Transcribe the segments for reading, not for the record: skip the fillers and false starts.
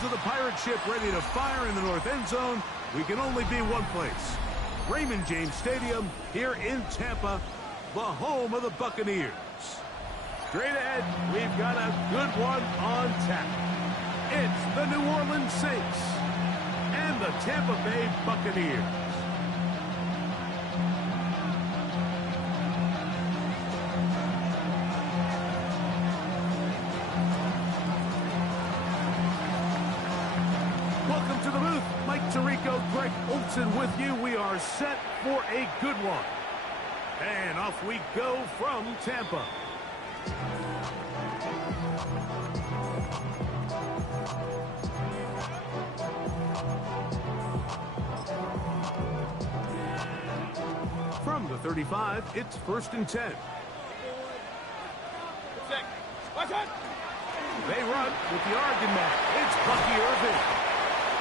fans of the pirate ship ready to fire in the north end zone, we can only be one place. Raymond James Stadium here in Tampa, the home of the Buccaneers. Straight ahead, we've got a good one on tap. It's the New Orleans Saints and the Tampa Bay Buccaneers. Welcome to the booth. Mike Tirico, Greg Olson with you. We are set for a good one. And off we go from Tampa. From the 35, it's 1st and 10. They run with the Oregon man. It's Bucky Irving.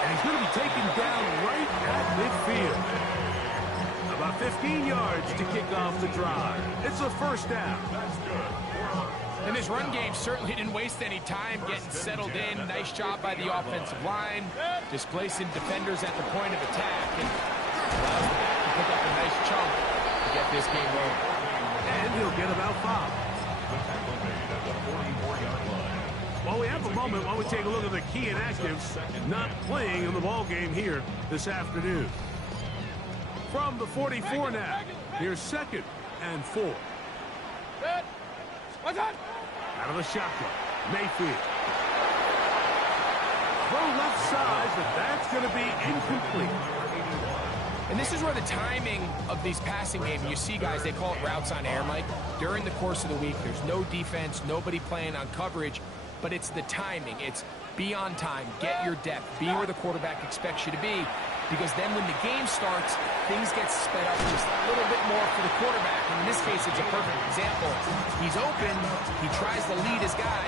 And he's going to be taken down right at midfield. About 15 yards to kick off the drive. It's a first down. And this run game certainly didn't waste any time getting settled in. Nice job by the offensive line, displacing defenders at the point of attack, and allows the back to pick up a nice chunk to get this game rolling. And he'll get about 5. While we have a moment, while we take a look at the key inactives not playing in the ball game here this afternoon. From the 44 now, here's 2nd and 4. Out of the shotgun, Mayfield. Throw left side, but that's going to be incomplete. And this is where the timing of these passing games, you see guys, they call it routes on air, Mike. During the course of the week, there's no defense, nobody playing on coverage, but it's the timing. It's be on time, get your depth, be where the quarterback expects you to be, because then when the game starts, things get sped up just a little bit more for the quarterback. And in this case, it's a perfect example. He's open, he tries to lead his guy,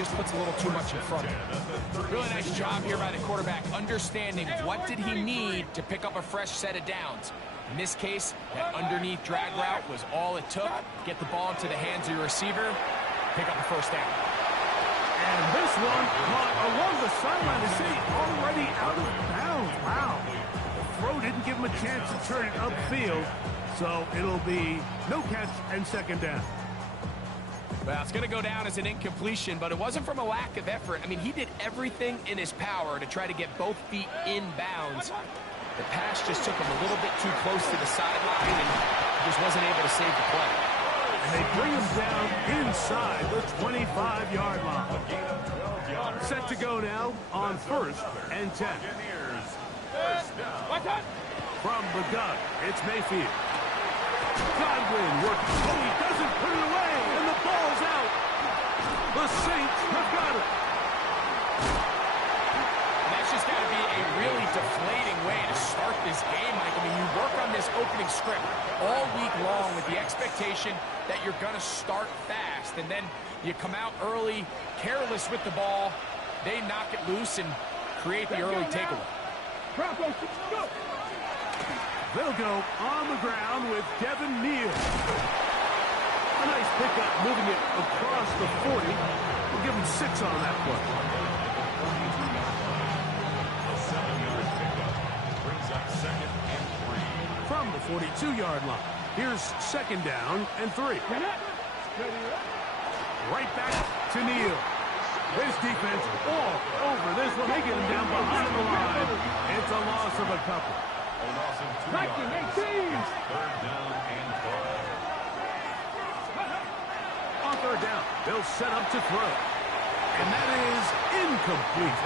just puts a little too much in front of him. Really nice job here by the quarterback, understanding what did he need to pick up a fresh set of downs. In this case, that underneath drag route was all it took. Get the ball into the hands of your receiver, pick up a first down. And this one caught along the sideline. They say already out of bounds. Wow. The throw didn't give him a chance to turn it upfield. So it'll be no catch and 2nd down. Well, it's going to go down as an incompletion, but it wasn't from a lack of effort. I mean, he did everything in his power to try to get both feet in bounds. The pass just took him a little bit too close to the sideline and just wasn't able to save the play. And they bring him down inside the 25-yard line. Set to go now on 1st and 10. From the gun, it's Mayfield. Godwin working. Oh, he doesn't put it away, and the ball's out. The Saints have got it. That's just got to be a really deflating way to start this game, Mike. I mean, you work on this opening script all week long with the expectation that you're going to start fast, and then you come out early, careless with the ball, they knock it loose and create the early takeaway. They'll go on the ground with Devin Neal. A nice pickup, moving it across the 40. We'll give him 6 on that play. From the 42-yard line, here's 2nd down and 3. Right back to Neal. This defense all over this one. They get him down behind the line. It's a loss of a couple. On 3rd down, they'll set up to throw. And that is incomplete.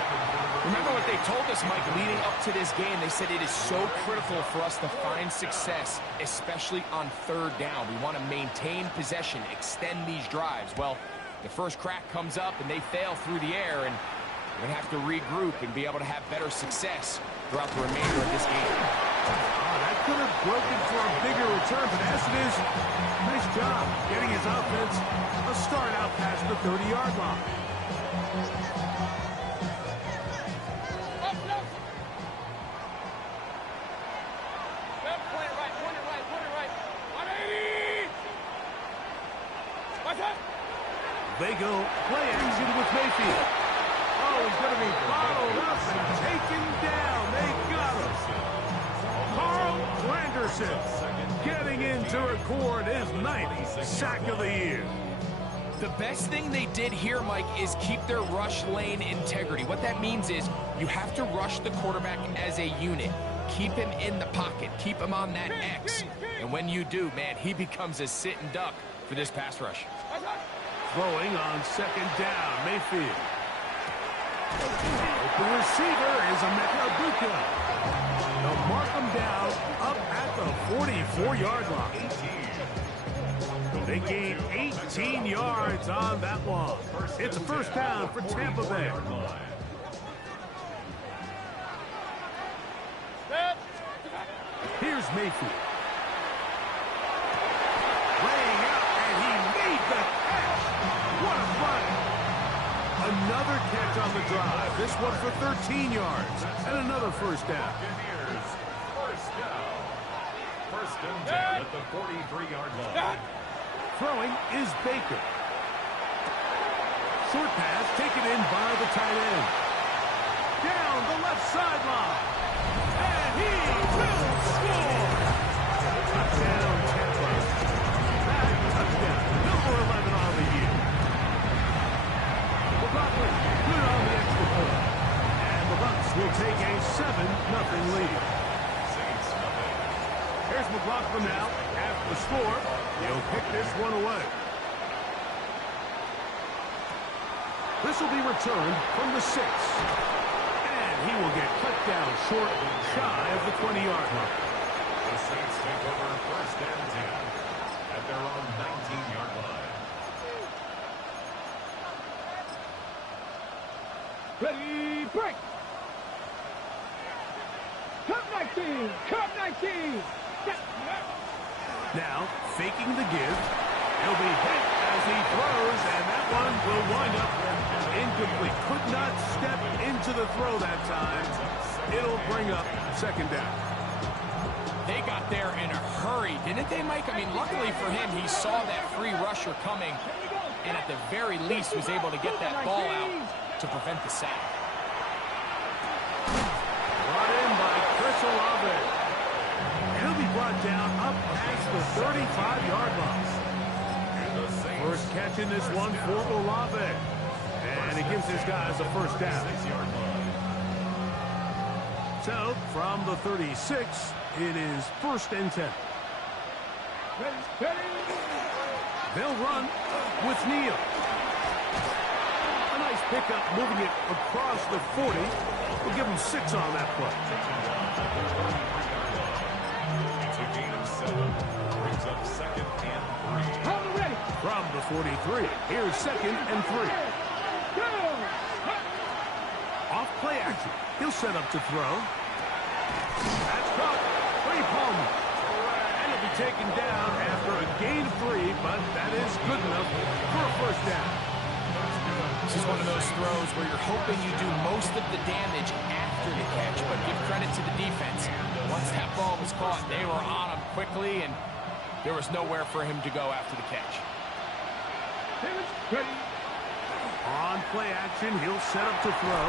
Remember what they told us, Mike, leading up to this game. They said it is so critical for us to find success, especially on 3rd down. We want to maintain possession, extend these drives. Well, the first crack comes up and they fail through the air, and we're going to have to regroup and be able to have better success throughout the remainder of this game. That could have broken for a bigger return, but as it is, nice job getting his offense a start out past the 30-yard line. They go play action with Mayfield. Oh, he's going to be bottled record his 9th sack of the year. The best thing they did here, Mike, is keep their rush lane integrity. What that means is you have to rush the quarterback as a unit. Keep him in the pocket. Keep him on that X. And when you do, man, he becomes a sitting duck for this pass rush. Throwing on 2nd down, Mayfield. Open receiver is Emeka Buka. They'll mark him down up at the 44-yard line. They gain 18 yards on that one. It's a 1st down for Tampa Bay. Here's Mayfield. Laying out, and he made the catch. What a play. Another catch on the drive. This one for 13 yards. And another 1st down. First and 10 at the 43-yard line. Throwing is Baker. Short pass taken in by the tight end. Down the left sideline. And he will score. Touchdown, Tampa. That touchdown, number 11 on the year. McLaughlin good on the extra point. And the Bucs will take a 7-0 lead. Here's McLaughlin now. After the score, he'll pick this one away. This will be returned from the 6. And he will get cut down short, shy of the 20-yard line. The Saints take over 1st and 10 at their own 19-yard line. Ready, break! Cup 19! Cup 19! Now, faking the give. He'll be hit as he throws, and that one will wind up incomplete. Could not step into the throw that time. It'll bring up 2nd down. They got there in a hurry, didn't they, Mike? I mean, luckily for him, he saw that free rusher coming, and at the very least was able to get that ball out to prevent the sack. Brought in by Chris Olave. He'll be brought down up past the 35-yard line. First catch in this one for Olave. And it gives his guys a 1st down. So, from the 36, it is 1st and 10. They'll run with Neal. A nice pickup moving it across the 40. We'll give him 6 on that play. It's a gain of 7. Brings up 2nd and 3. From the 43, here's 2nd and 3. Off play action. He'll set up to throw. That's caught. Free Palmer. And he'll be taken down after a gain of 3, but that is good enough for a 1st down. This is one of those throws where you're hoping you do most of the damage after the catch, but give credit to the defense. Once that ball was caught, they were on him quickly, and there was nowhere for him to go after the catch. On play action, he'll set up to throw.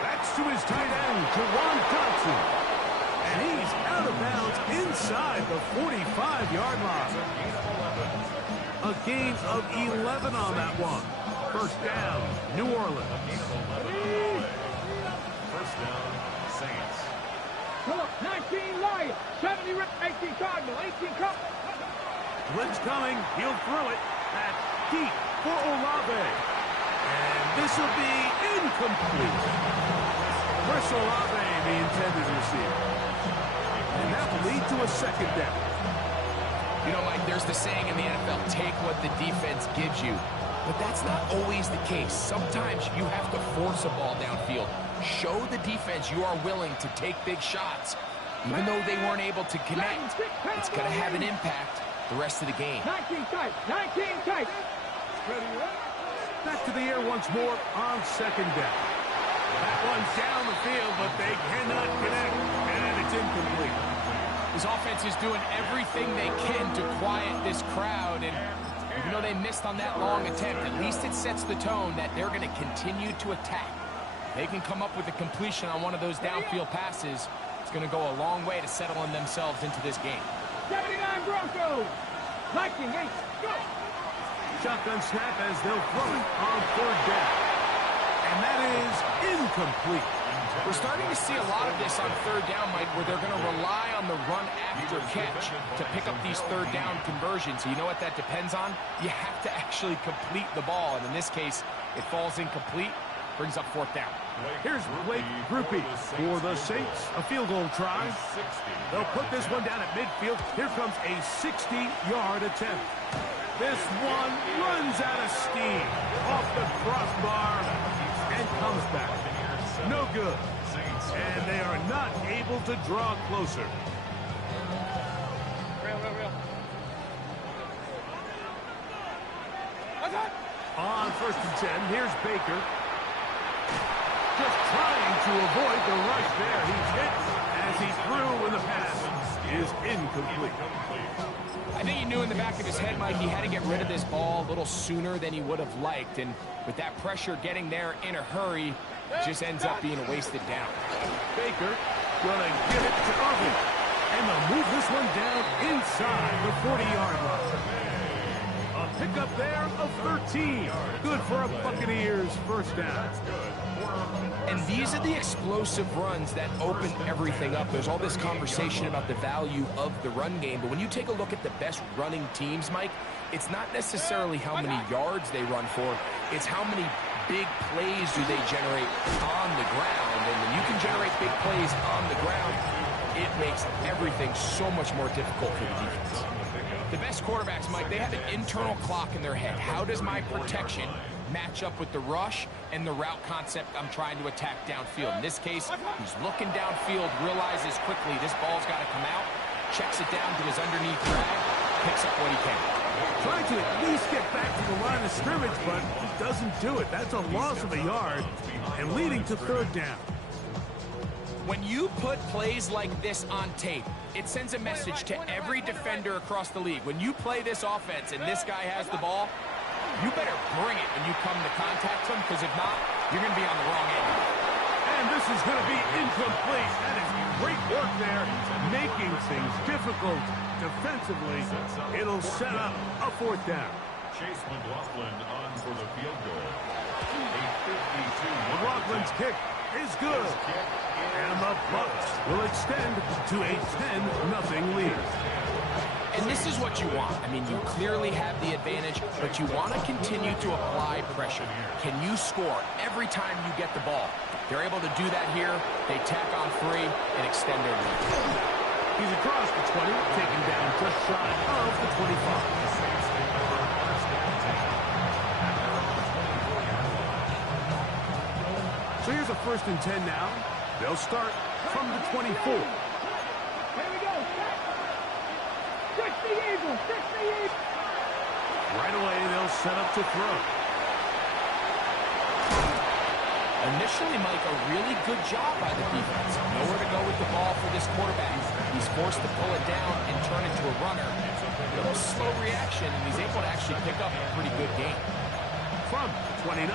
That's to his tight end, Jawan Johnson. And he's out of bounds inside the 45-yard line. A gain of 11 on that one. 1st down, New Orleans. 1st down, Saints. 19 Lions, 70 18 Cardinal, 18 Cardinal. Blitz coming, he'll throw it at deep for Olave. And this will be incomplete. Chris Olave, the intended receiver. And that will lead to a 2nd down. You know, Mike, there's the saying in the NFL, take what the defense gives you. But that's not always the case. Sometimes you have to force a ball downfield. Show the defense you are willing to take big shots. Even though they weren't able to connect, it's going to have an impact the rest of the game. 19 tight, 19 tight. Back to the air once more on 2nd down. That one's down the field, but they cannot connect, and it's incomplete. This offense is doing everything they can to quiet this crowd, and even though they missed on that long attempt, at least it sets the tone that they're going to continue to attack. They can come up with a completion on one of those downfield passes. It's going to go a long way to settling themselves into this game. 79 Broncos. Viking 8. Go. Shotgun snap as they'll throw it on third down. And that is incomplete. We're starting to see a lot of this on third down, Mike, where they're going to rely on the run after catch to pick up these third down conversions. You know what that depends on? You have to actually complete the ball, and in this case, it falls incomplete, brings up fourth down. Here's Blake Groupie for the Saints. A field goal try. They'll put this one down at midfield. Here comes a 60-yard attempt. This one runs out of steam off the crossbar and comes back. No good. And they are not able to draw closer. On 1st and 10, here's Baker. Just trying to avoid the rush there. He's hit as he threw, and the pass is incomplete. I think he knew in the back of his head, Mike, he had to get rid of this ball a little sooner than he would have liked. And with that pressure getting there in a hurry, it just ends up being a wasted down. Baker gonna give it to Irvin. And they'll move this one down inside the 40-yard line. A pickup there of 13. Good for a Buccaneers first down. And these are the explosive runs that open everything up. There's all this conversation about the value of the run game, but when you take a look at the best running teams, Mike, it's not necessarily how many yards they run for, it's how many big plays do they generate on the ground. And when you can generate big plays on the ground, it makes everything so much more difficult for the defense. The best quarterbacks, Mike, they have an internal clock in their head. How does my protection match up with the rush and the route concept I'm trying to attack downfield? In this case, he's looking downfield, realizes quickly this ball's got to come out, checks it down to his underneath drag, picks up what he can. Trying to at least get back to the line of scrimmage, but he doesn't do it. That's a loss of a yard and leading to third down. When you put plays like this on tape, it sends a message to every defender across the league. When you play this offense and this guy has the ball, you better bring it when you come to contact him, because if not, you're going to be on the wrong end. And this is going to be incomplete. That is great work there, making things difficult defensively. It'll set up a fourth down. Chase McLaughlin on for the field goal. A 52. McLaughlin's kick is good. And the Bucs will extend to a 10-0 lead. And this is what you want. I mean, you clearly have the advantage, but you want to continue to apply pressure. Can you score every time you get the ball? They're able to do that here. They tack on 3 and extend their lead. He's across the 20, taken down just shy of the 25. So here's a 1st and 10 now. They'll start from the 24. Here we go. Fix the Eagle. Fix the Eagle. Right away, they'll set up to throw. Initially, Mike, a really good job by the defense. Nowhere to go with the ball for this quarterback. He's forced to pull it down and turn into a runner. A little slow reaction, and he's able to actually pick up a pretty good game. From the 29,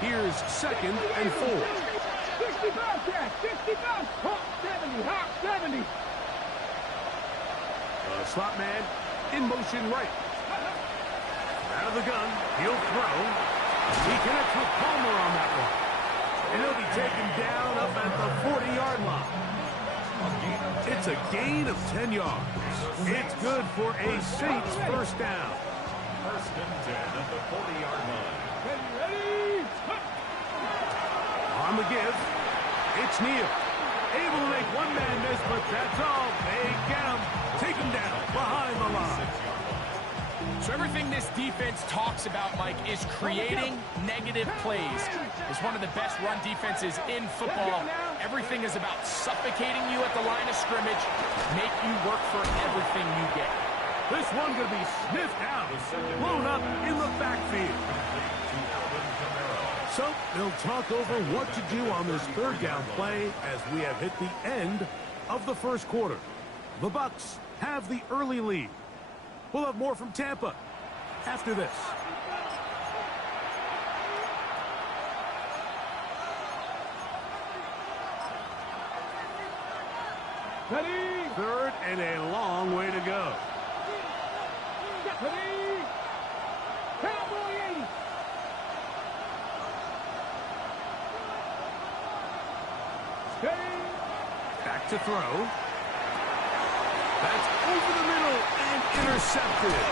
here's 2nd and 4. 65, Jack. 65. Hawk 70. Hawk 70. Slot man in motion right. Out of the gun, he'll throw. He connects with Palmer on that one. And he'll be taken down up at the 40-yard line. It's a gain of 10 yards. It's good for a Saints first down. 1st and 10 at the 40-yard line. Ready? On the give, it's Neal. Able to make one man miss, but that's all. They get him. Take him down behind the line. So everything this defense talks about, Mike, is creating negative plays. It's one of the best run defenses in football. Everything is about suffocating you at the line of scrimmage, make you work for everything you get. This one going to be sniffed out, blown up in the backfield. So they'll talk over what to do on this third down play as we have hit the end of the first quarter. The Bucs have the early lead. We'll have more from Tampa after this. Ready. Third and a long way to go. Ready. Cowboy 80. Steady. Back to throw. That's over the middle and intercepted.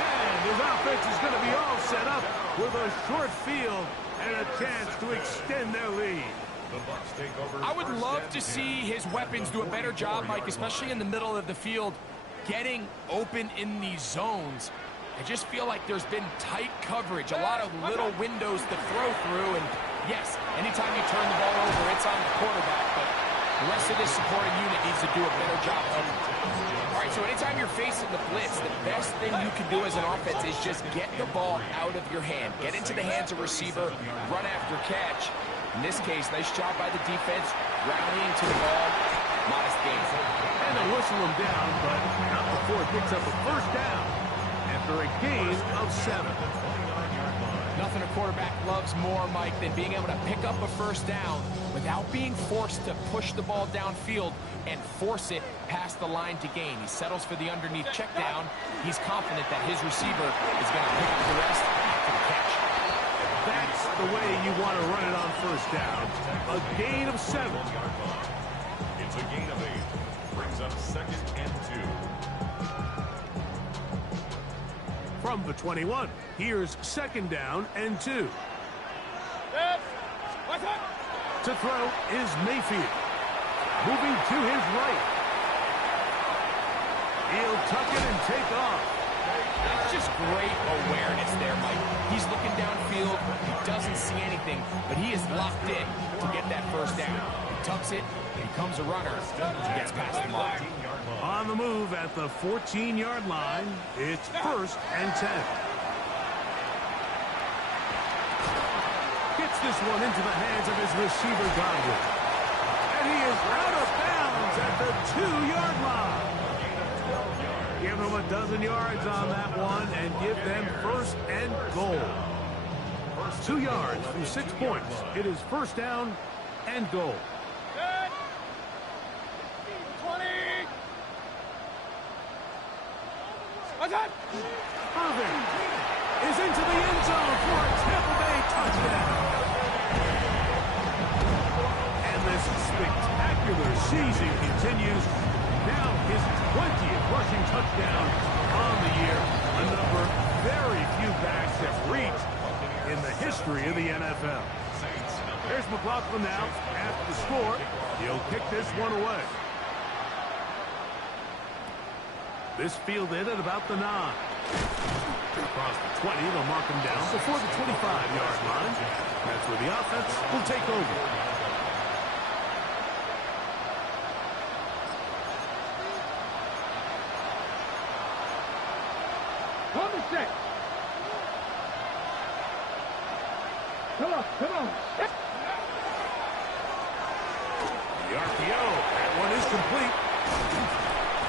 And his offense is going to be all set up with a short field and a chance to extend their lead. I would love to see his weapons do a better job, Mike, especially in the middle of the field, getting open in these zones. I just feel like there's been tight coverage, a lot of little windows to throw through, and yes, anytime you turn the ball over, it's on the quarterback, but the rest of this supporting unit needs to do a better job of it. All right, so anytime you're facing the blitz, the best thing you can do as an offense is just get the ball out of your hand. Get into the hands of receiver, run after catch. In this case, nice job by the defense, rallying to the ball. Modest gain. And they whistle him down, but not before it picks up a first down after a gain of 7. Nothing a quarterback loves more, Mike, than being able to pick up a first down without being forced to push the ball downfield and force it past the line to gain. He settles for the underneath check down. He's confident that his receiver is going to pick up the rest after the catch. That's the way you want to run it on first down. A gain of 7. It's a gain of 8. Brings up 2nd and 2. From the 21, here's 2nd down and 2. To throw is Mayfield. Moving to his right. He'll tuck it and take off. That's just great awareness there, Mike. He's looking downfield. He doesn't see anything, but he is locked in to get that first down. He tucks it, he becomes a runner. He gets past the line. On the move at the 14-yard line, it's 1st and 10. Gets this one into the hands of his receiver, Godwin. And he is out of bounds at the 2-yard line. Give them a dozen yards on that one and give them 1st and goal. 2 yards from 6 points. It is 1st down and goal. 20. Irving is into the end zone for a Tampa Bay touchdown. And this spectacular season continues. Now his 20th rushing touchdown on the year, a number very few backs have reached in the history of the NFL. There's McLaughlin now after the score. He'll kick this one away. This fielded at about the 9. Across the 20, they'll mark him down before the 25-yard line. That's where the offense will take over. Number 6. Come on, come on. The RPO, that one is complete.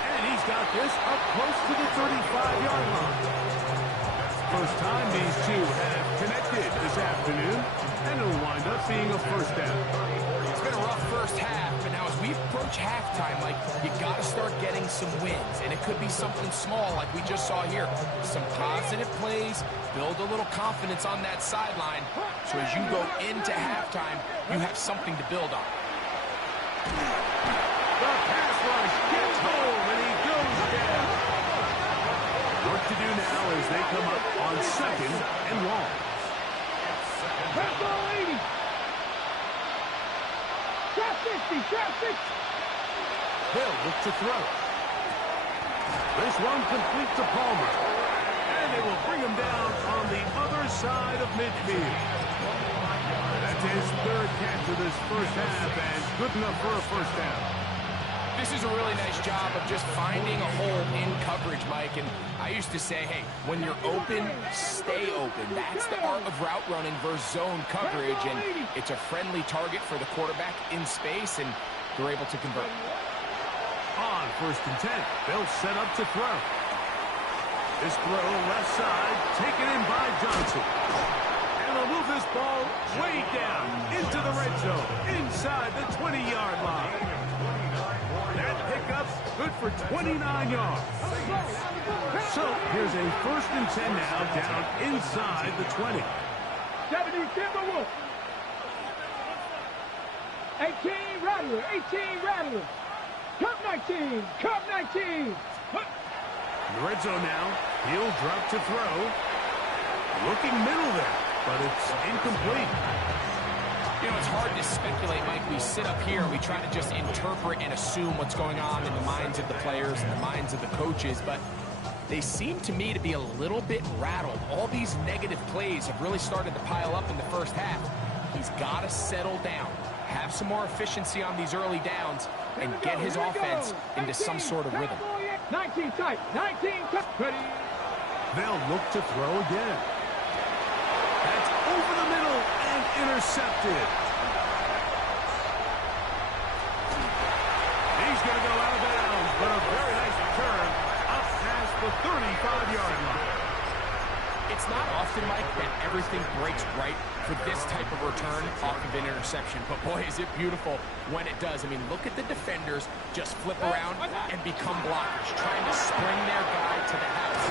And he's got this up close to the 35-yard line. First time these two have connected this afternoon, and it'll wind up being a first down. It's been a rough first half, but now as we approach halftime, Mike, you got to start getting some wins, and it could be something small like we just saw here. Some positive plays, build a little confidence on that sideline, so as you go into halftime, you have something to build on. The pass rush gets home, and he goes down. Work to do now as they come up on 2nd and long. Pass ball 80. Drop 60, drop 60. Hill look to throw. This one complete to Palmer. And they will bring him down on the other side of midfield. That's his 3rd catch of this first half, and good enough for a first down. This is a really nice job of just finding a hole in coverage, Mike. And I used to say, hey, when you're open, stay open. That's the art of route running versus zone coverage. And it's a friendly target for the quarterback in space, and they're able to convert. On 1st and 10, they'll set up to throw. This throw left side, taken in by Johnson. And they'll move this ball way down into the red zone, inside the 20-yard line. That good for 29 yards. So here's a 1st and 10 now, down inside the 20. 70 Timberwolves. 18 Rattlers. 18 Rattlers. Cup 19. Cup 19. In the red zone now. He'll drop to throw. Looking middle there, but it's incomplete. You know, it's hard to speculate, Mike. We sit up here and we try to just interpret and assume what's going on in the minds of the players and the minds of the coaches, but they seem to me to be a little bit rattled. All these negative plays have really started to pile up in the first half. He's got to settle down, have some more efficiency on these early downs, and get his offense into some sort of rhythm. 19 tight. 19 tight. Ready. They'll look to throw again. That's over the middle and intercepted. He's going to go out of bounds, but a very nice return up past the 35-yard line. It's not often, Mike, that everything breaks right for this type of return off of an interception. But, boy, is it beautiful when it does. I mean, look at the defenders just flip around and become blockers, trying to spring their guy to the house.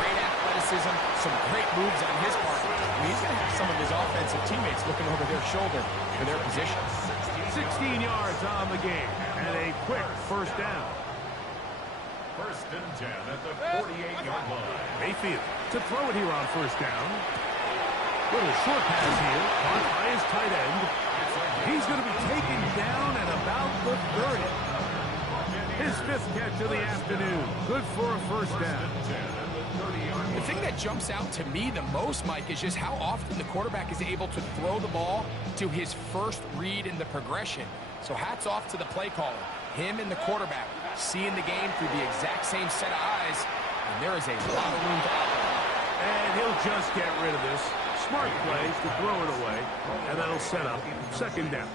Great athleticism, some great moves on his part. I mean, he's going to have some of his offensive teammates looking over their shoulder for their position. 16 yards on the game and a quick 1st down. 1st and 10 at the 48-yard line. Mayfield to throw it here on 1st down. Little short pass here, caught by his tight end. He's going to be taken down at about the 30. His 5th catch of the afternoon. Good for a 1st down. The thing that jumps out to me the most, Mike, is just how often the quarterback is able to throw the ball to his first read in the progression. So hats off to the play caller. Him and the quarterback seeing the game through the exact same set of eyes, and there is a lot of room to operate. And he'll just get rid of this. Smart plays to throw it away, and that'll set up 2nd down.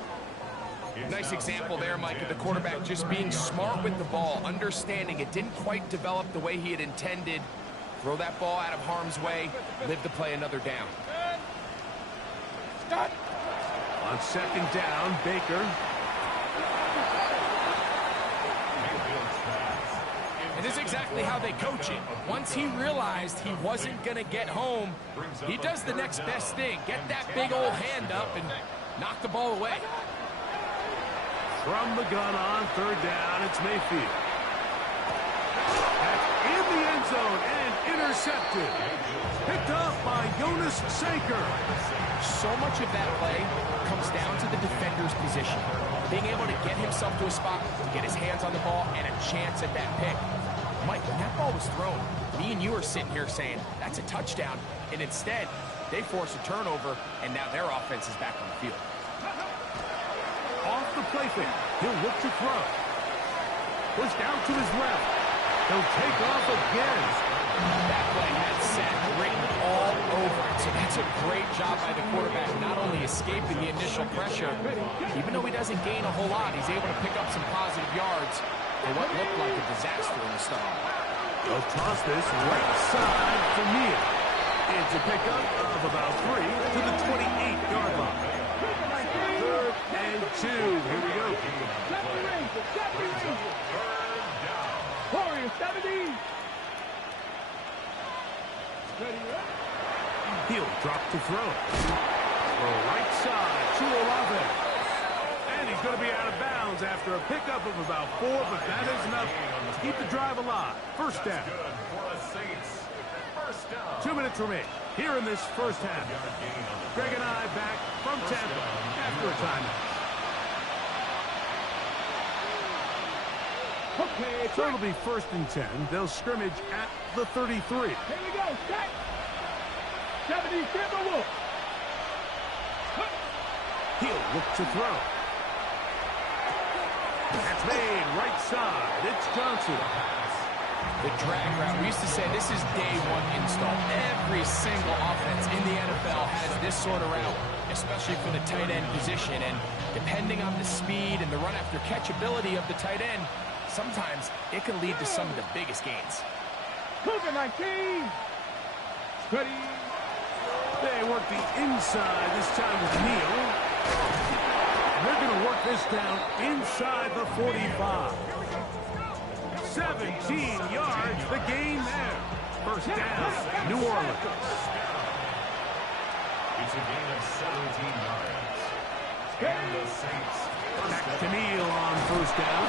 Nice example there, Mike, of the quarterback just being smart with the ball, understanding it didn't quite develop the way he had intended. Throw that ball out of harm's way, live to play another down. Start. On 2nd down, Baker. And this is exactly how they coach it. Once he realized he wasn't going to get home, he does the next best thing. Get that big old hand up and knock the ball away. From the gun on 3rd down, it's Mayfield. That's in the end zone and intercepted. Picked up by Jonas Saker. So much of that play comes down to the defender's position. Being able to get himself to a spot, to get his hands on the ball, and a chance at that pick. Mike, when that ball was thrown, me and you are sitting here saying, that's a touchdown. And instead, they force a turnover, and now their offense is back on the field. Off the play fake. He'll look to throw. Pushed out to his left. He'll take off again. That play had set written all over it. So that's a great job by the quarterback, not only escaping the initial pressure, even though he doesn't gain a whole lot, he's able to pick up some positive yards for what looked like a disaster in the start. They'll toss this right side for Neal. It's a pickup of about 3 to the 28-yard line. 3rd and 2. Here we go. Warriors 70. He'll drop to throw. Throw right side to Olave. And he's going to be out of bounds after a pickup of about 4, but that is enough to keep the drive alive. 1st down. 2 minutes remain here in this 1st half. Greg and I back from Tampa after a timeout. Okay, So it'll be 1st and 10. They'll scrimmage at the 33. here we go. Set. 70 Timberwolves. He'll look to throw. That's made right side. It's Johnson. The drag route. We used to say this is day 1 install. Every single offense in the NFL has this sort of route, especially for the tight end position. And depending on the speed and the run after catch ability of the tight end, sometimes it can lead to some of the biggest gains. Cougar 19. Ready. They work the inside this time with Neal. They're going to work this down inside the 45. 17 yards, the gain there. First down, New Orleans. It's a gain of 17 yards. And the Saints. Back to Neal on first down.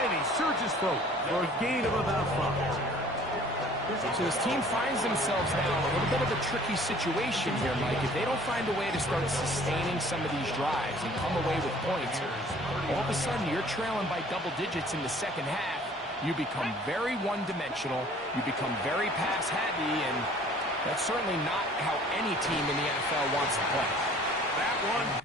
And he surges forward for a gain of about 5. So this team finds themselves now in a little bit of a tricky situation here, Mike. If they don't find a way to start sustaining some of these drives and come away with points, all of a sudden you're trailing by double digits in the second half. You become very one-dimensional. You become very pass-heavy, and that's certainly not how any team in the NFL wants to play. That one.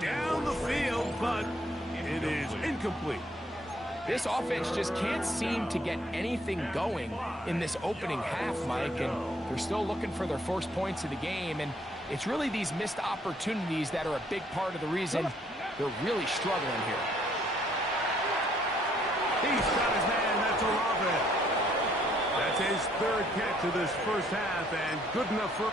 Down the field, but it is incomplete. This offense just can't seem to get anything going in this opening half, Mike, and they're still looking for their first points of the game, and it's really these missed opportunities that are a big part of the reason they're really struggling here. He's got his man, that's Olave. That's his third catch of this first half, and good enough for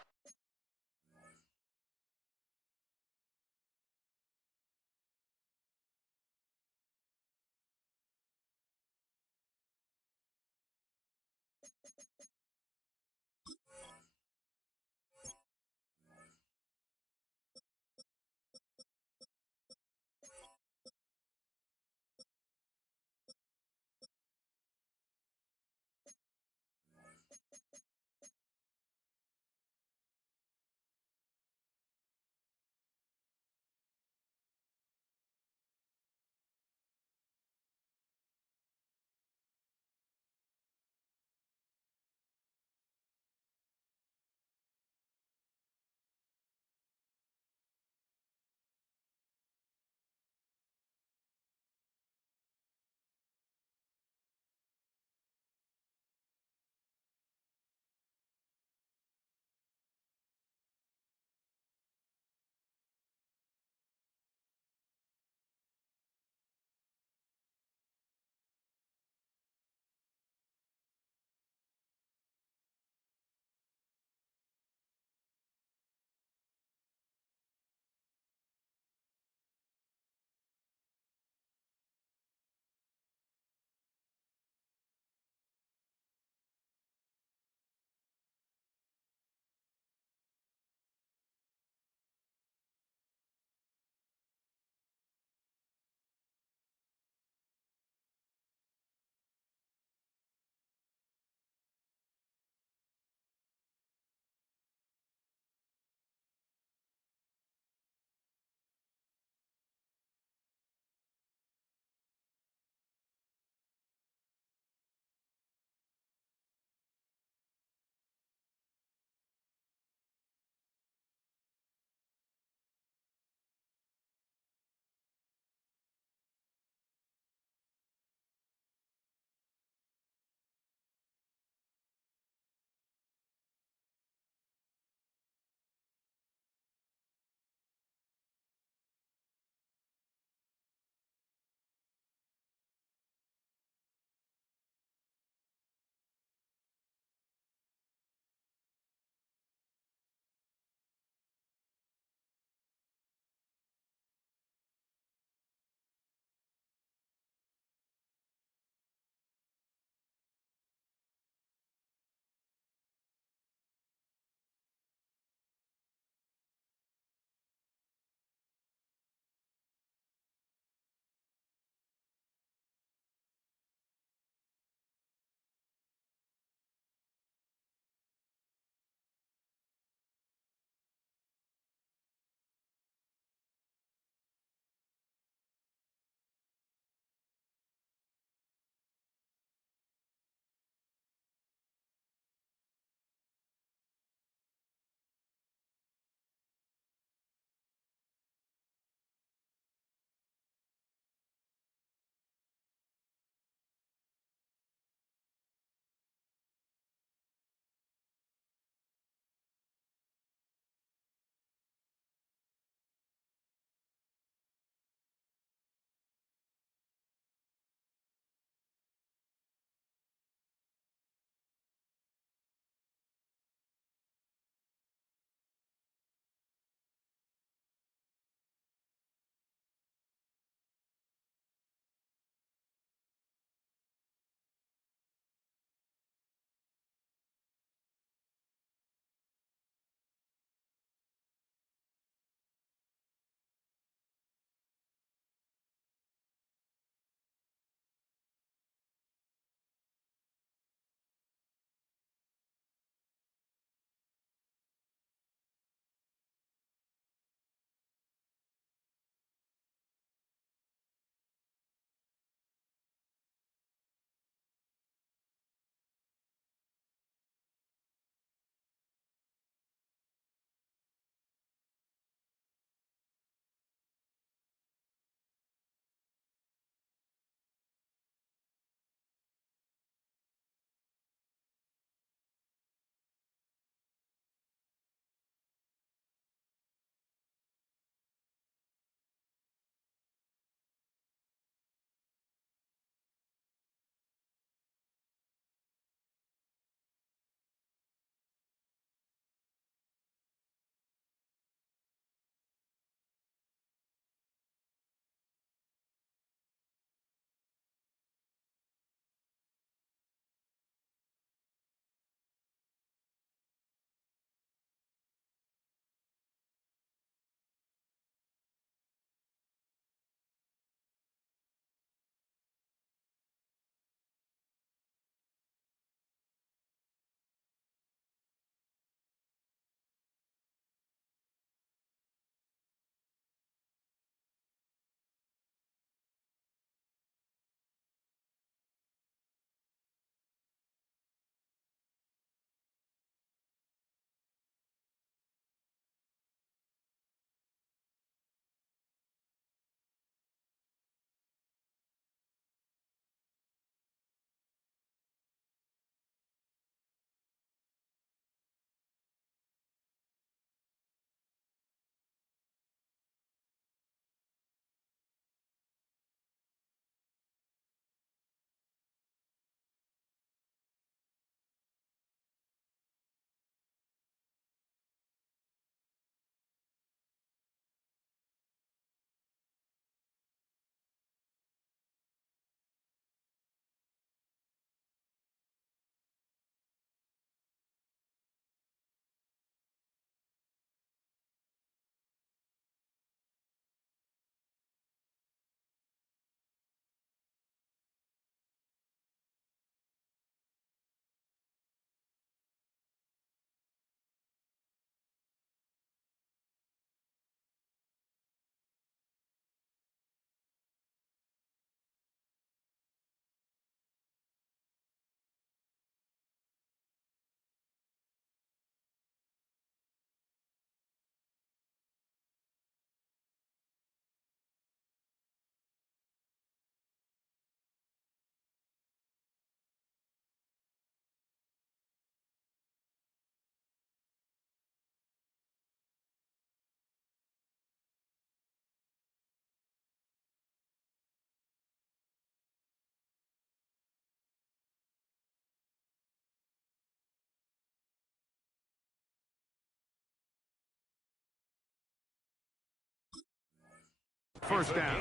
First down.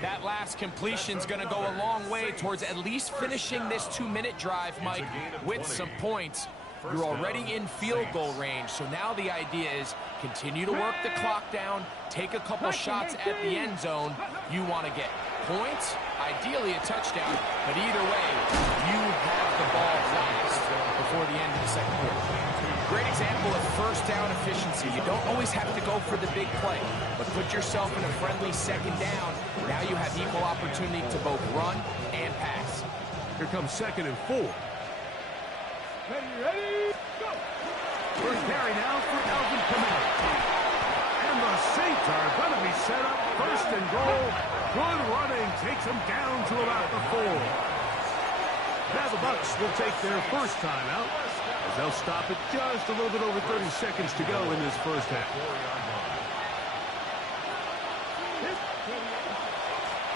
That last completion's going to go a long way towards at least finishing this 2-minute drive, Mike, with some points. You're already in field goal range, so now the idea is continue to work the clock down, take a couple shots at the end zone. You want to get points, ideally a touchdown, but either way, you have the ball last before the end of the second quarter. Great example of first down efficiency. You don't always have to go for the big play, but put yourself in a friendly second down. Now you have equal opportunity to both run and pass. Here comes 2nd and 4. Ready, go! First carry now for Alvin Kamara. And the Saints are going to be set up 1st and goal. Good running takes them down to about the 4. Now the Bucs will take their first time out, as they'll stop it just a little bit over 30 seconds to go in this first half.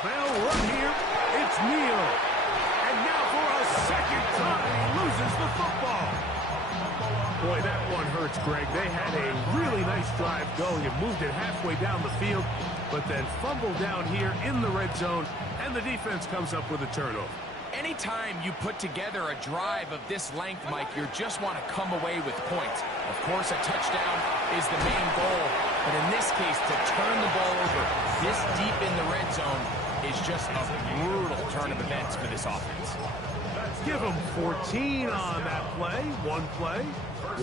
They'll run here. It's Neal. And now for a second time, he loses the football. Boy, that one hurts, Greg. They had a really nice drive going and moved it halfway down the field, but then fumbled down here in the red zone, and the defense comes up with a turnover. Anytime you put together a drive of this length, Mike, you just want to come away with points. Of course, a touchdown is the main goal, but in this case, to turn the ball over this deep in the red zone is just a brutal turn of events for this offense. Give them 14 on that play. One play,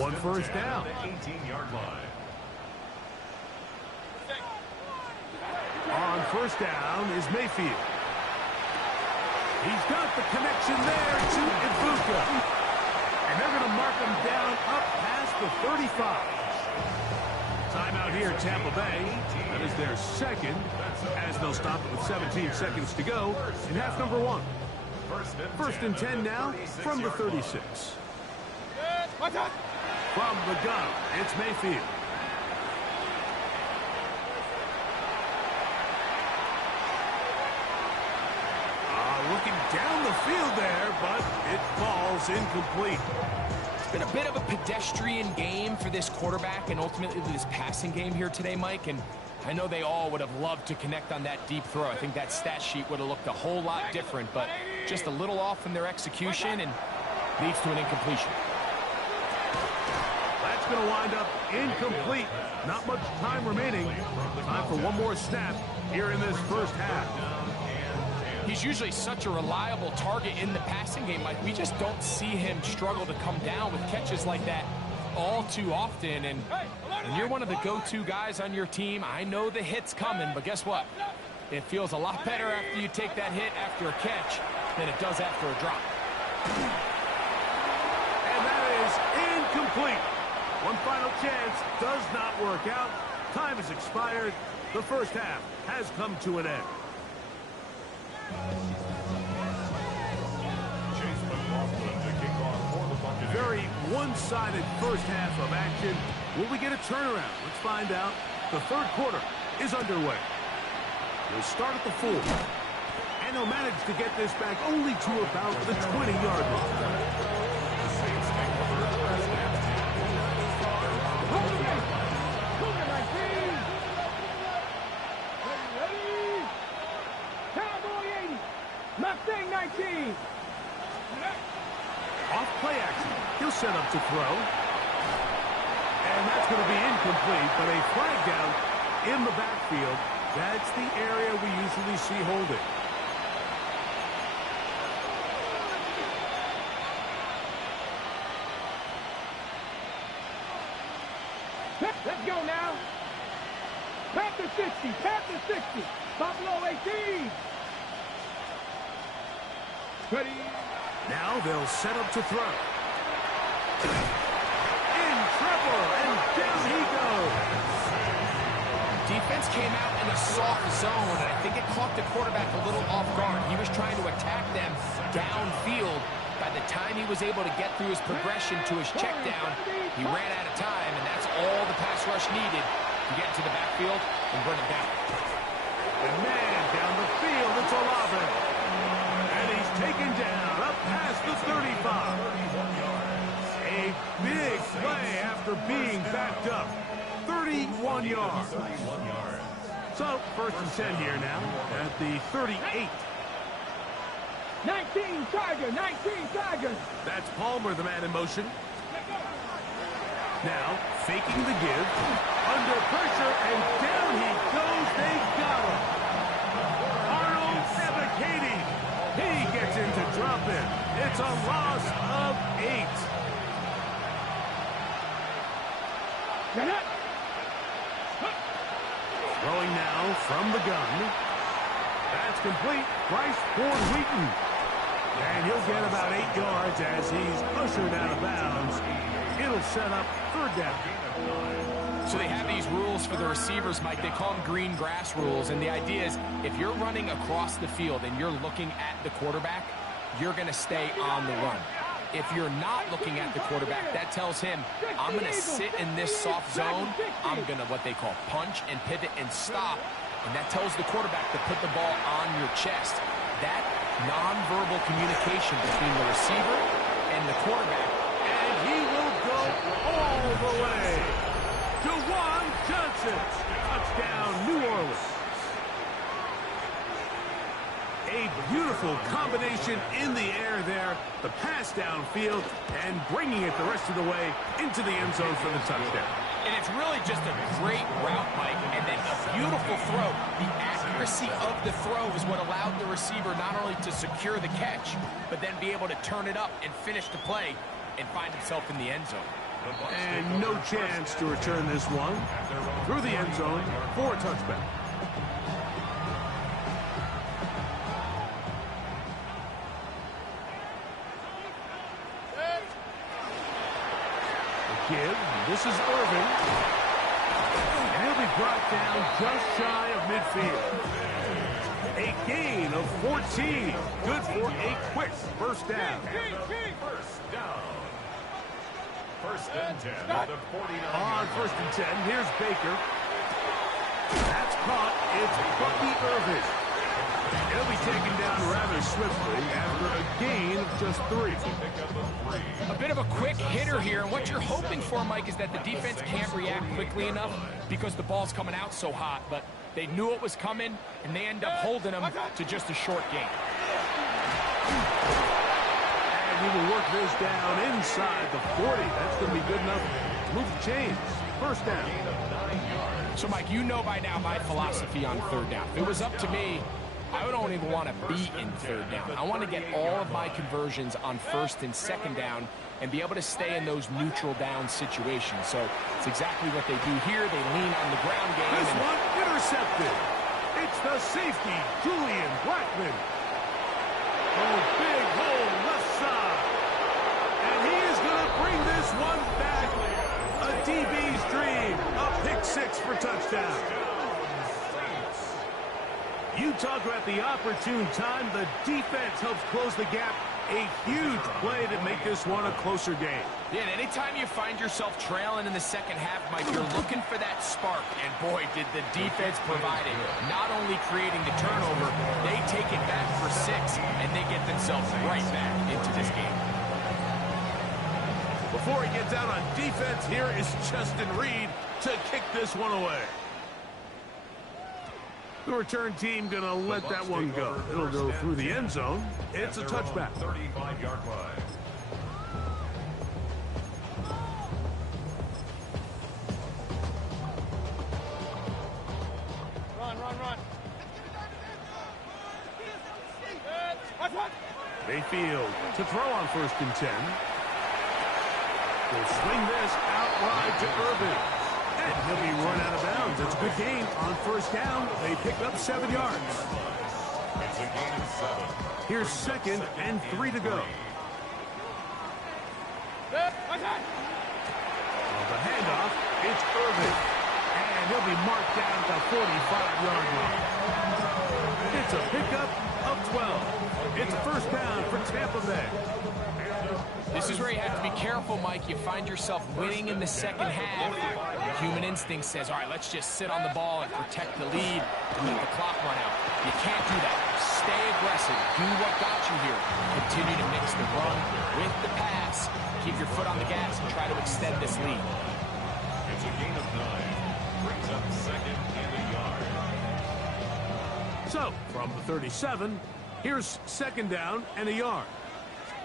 one first down. 18-yard line. On first down is Mayfield. He's got the connection there to Ibuka. And they're going to mark him down up past the 35. Timeout here in Tampa Bay. That is their second, as they'll stop it with 17 seconds to go in half number 1. First and 10 now from the 36. From the gun, it's Mayfield. Looking down the field there, but it falls incomplete. It's been a bit of a pedestrian game for this quarterback and ultimately this passing game here today, Mike. And I know they all would have loved to connect on that deep throw. I think that stat sheet would have looked a whole lot different, but just a little off in their execution and leads to an incompletion. That's going to wind up incomplete. Not much time remaining. Time for one more snap here in this first half. He's usually such a reliable target in the passing game, Mike. We just don't see him struggle to come down with catches like that all too often. And when you're one of the go-to guys on your team, I know the hit's coming, but guess what? It feels a lot better after you take that hit after a catch than it does after a drop. And that is incomplete. One final chance does not work out. Time has expired. The first half has come to an end. Very one-sided first half of action. Will we get a turnaround? Let's find out. The third quarter is underway. We'll start at the 4. And he'll manage to get this back only to about the 20-yard line. Mustang 19. Off play action. He'll set up to throw. And that's going to be incomplete, but a flag down in the backfield. That's the area we usually see holding. Let's go now. Panther 60. Panther 60. Buffalo 18. Ready. Now they'll set up to throw. In trouble, and down he goes. Defense came out in a soft zone, and I think it caught the quarterback a little off guard. He was trying to attack them downfield. By the time he was able to get through his progression to his check down, he ran out of time, and that's all the pass rush needed to get to the backfield and bring him down. And man, down the field, it's Olave. And he's taken down up past the 35. A big play after being backed up. 31 yards. So, first and 10 here now at the 38. 19 Tiger, 19 Tiger. That's Palmer, the man in motion. Now, faking the give, under pressure, and down he goes. They got him. Arnold Savicati. He gets in to drop it. It's a loss of 8. Throwing now from the gun. That's complete. Bryce Ford Wheaton. And he'll get about 8 yards as he's ushered out of bounds. It'll set up third down. So they have these rules for the receivers, Mike. They call them green grass rules. And the idea is if you're running across the field and you're looking at the quarterback, you're going to stay on the run. If you're not looking at the quarterback, that tells him, I'm going to sit in this soft zone. I'm going to what they call punch and pivot and stop. And that tells the quarterback to put the ball on your chest. That nonverbal communication between the receiver and the quarterback. And he will go all the way. Jawan Johnson. Touchdown, New Orleans. A beautiful combination in the air there. The pass downfield and bringing it the rest of the way into the end zone for the touchdown. And it's really just a great route, Mike, and then a beautiful throw. The accuracy of the throw is what allowed the receiver not only to secure the catch, but then be able to turn it up and finish the play and find himself in the end zone. And no chance to return this one through the end zone for a touchback. Give. This is Irvin. And he'll be brought down just shy of midfield. A gain of 14. Good for a quick first down. First down. First and 10 at the 49. On first and 10, here's Baker. That's caught. It's Bucky Irvin. He'll be taken down rather swiftly after a gain of just 3. A bit of a quick hitter here, and what you're hoping for, Mike, is that the defense can't react quickly enough because the ball's coming out so hot, but they knew it was coming, and they end up holding them to just a short gain. And he will work this down inside the 40. That's going to be good enough to move the chains. First down. So, Mike, you know by now my philosophy on third down. If it was up to me, I don't even want to be in third down. I want to get all of my conversions on first and second down and be able to stay in those neutral down situations. So it's exactly what they do here. They lean on the ground game. This one intercepted. It's the safety, Julian Blackman. Oh, big hole left side. And he is going to bring this one back. A DB's dream. A pick 6 for touchdown. You talk about the opportune time. The defense helps close the gap. A huge play to make this one a closer game. Yeah, and anytime you find yourself trailing in the second half, Mike, you're looking for that spark. And boy, did the defense provide it. Not only creating the turnover, they take it back for 6, and they get themselves right back into this game. Before he gets out on defense, here is Justin Reed to kick this one away. The return team going to let that one go. It'll go through the end zone. It's a touchback. 35-yard line. Run. Mayfield to throw on first and 10. Will swing this out wide to Irvin. And he'll be run out of bounds. It's a good gain on first down. They pick up 7 yards. It's a gain of 7. Here's second and 3 to go. On the handoff, it's Irvin. And he'll be marked down at the 45-yard line. It's a pickup of 12. It's a first down for Tampa Bay. This is where you have to be careful, Mike. You find yourself winning in the second half. Human instinct says, all right, let's just sit on the ball and protect the lead and let the clock run out. You can't do that. Stay aggressive. Do what got you here. Continue to mix the run with the pass. Keep your foot on the gas and try to extend this lead. It's a gain of 9. Brings up second and a yard. So, from the 37, here's second down and a yard.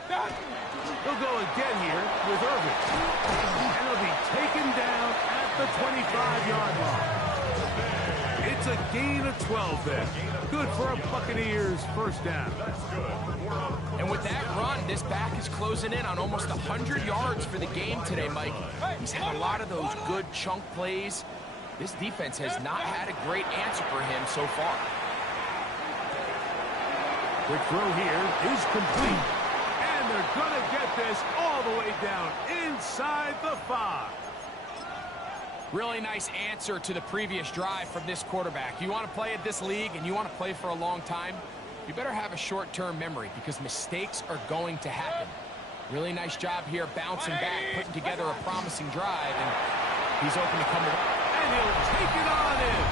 He'll go again here with Irvin. And he'll be taken down at the 25-yard line. It's a gain of 12 there. Good for a Buccaneers first down. And with that run, this back is closing in on almost 100 yards for the game today, Mike. He's had a lot of those good chunk plays. This defense has not had a great answer for him so far. Quick throw here is complete. And they're going to get this all the way down inside the 5. Really nice answer to the previous drive from this quarterback. You want to play at this league and you want to play for a long time, you better have a short-term memory because mistakes are going to happen. Really nice job here bouncing back, putting together a promising drive, and he's open to come in. And he'll take it on in.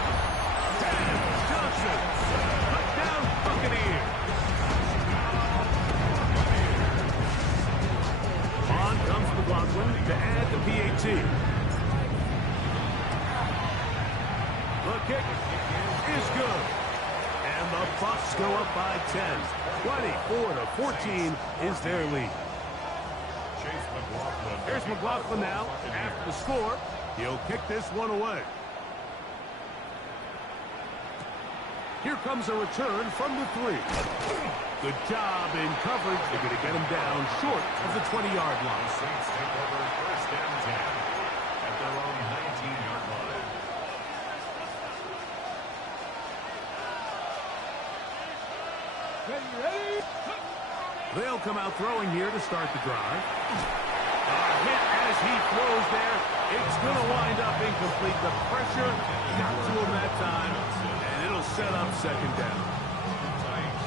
Dennis Johnson, touchdown Buccaneers. On comes McLaughlin to add the PAT. The kick is good. And the Bucs go up by 10. 24-14 is their lead. Here's McLaughlin now after the score. He'll kick this one away. Here comes a return from the 3. Good job in coverage. They're going to get him down short of the 20-yard line. Saints take over first and 10 at their own 19-yard line. Ready? They'll come out throwing here to start the drive. A hit as he throws there. It's going to wind up incomplete. The pressure got to him that time, and it'll set up second down.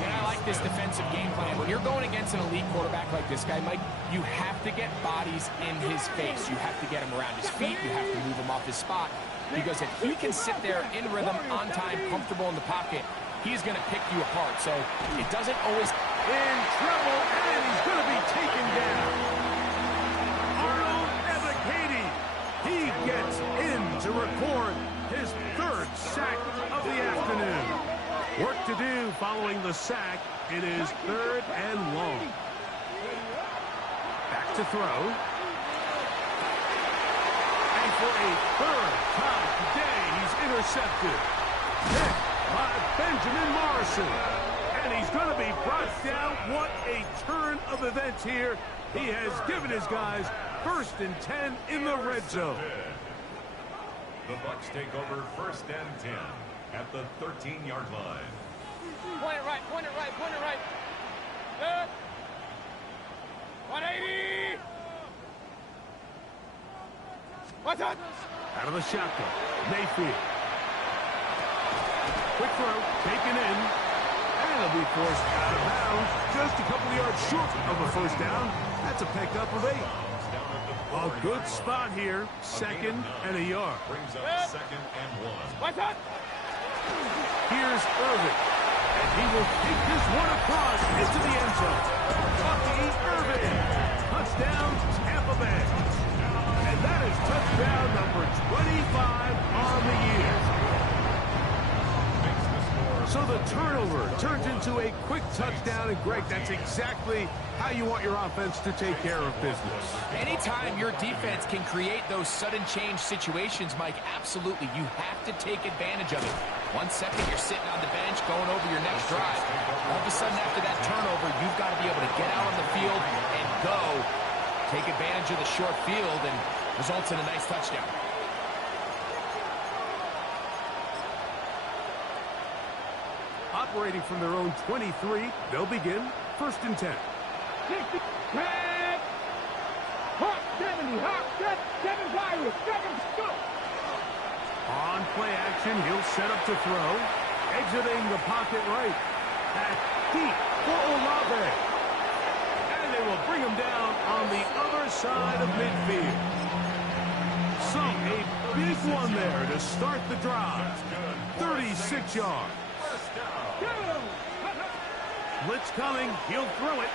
And I like this defensive game plan. When you're going against an elite quarterback like this guy, Mike, you have to get bodies in his face. You have to get him around his feet. You have to move him off his spot. Because if he can sit there in rhythm, on time, comfortable in the pocket, he's going to pick you apart. So it doesn't always... In trouble, and he's going to be taken down. Arnold Ebiketie. He gets in to record his 3rd sack of the afternoon. Work to do following the sack. It is 3rd and long. Back to throw. And for a 3rd time today, he's intercepted. Hit by Benjamin Morrison. And he's going to be brought down. What a turn of events here. He has given his guys 1st and 10 in the red zone. The Bucs take over first and 10 at the 13-yard line. Point it right, point it right, point it right. Good. 180. What's up? Out of the shotgun, Mayfield. Quick throw, taken in. And it'll be forced out of bounds. Just a couple of yards short of a first down. That's a pickup of 8. A good spot here. 2nd and a yard. Brings up 2nd and 1. What's up? Here's Irvin. And he will take this one across into the end zone. Bucky Irvin. Touchdown, Tampa Bay. And that is touchdown number 25 on the year. So the turnover turns into a quick touchdown. And, Greg, that's exactly how you want your offense to take care of business. Anytime your defense can create those sudden change situations, Mike, absolutely, you have to take advantage of it. 1 second, you're sitting on the bench, going over your next drive. All of a sudden, after that turnover, you've got to be able to get out on the field and go. Take advantage of the short field, and results in a nice touchdown. Operating from their own 23, they'll begin 1st and 10. 60, red. Hawk 70, Hawk 75, 7, go. On play action, he'll set up to throw. Exiting the pocket right. Back deep for Olave. And they will bring him down on the other side of midfield. So a big one there to start the drive. 36 yards. Blitz coming. He'll throw it.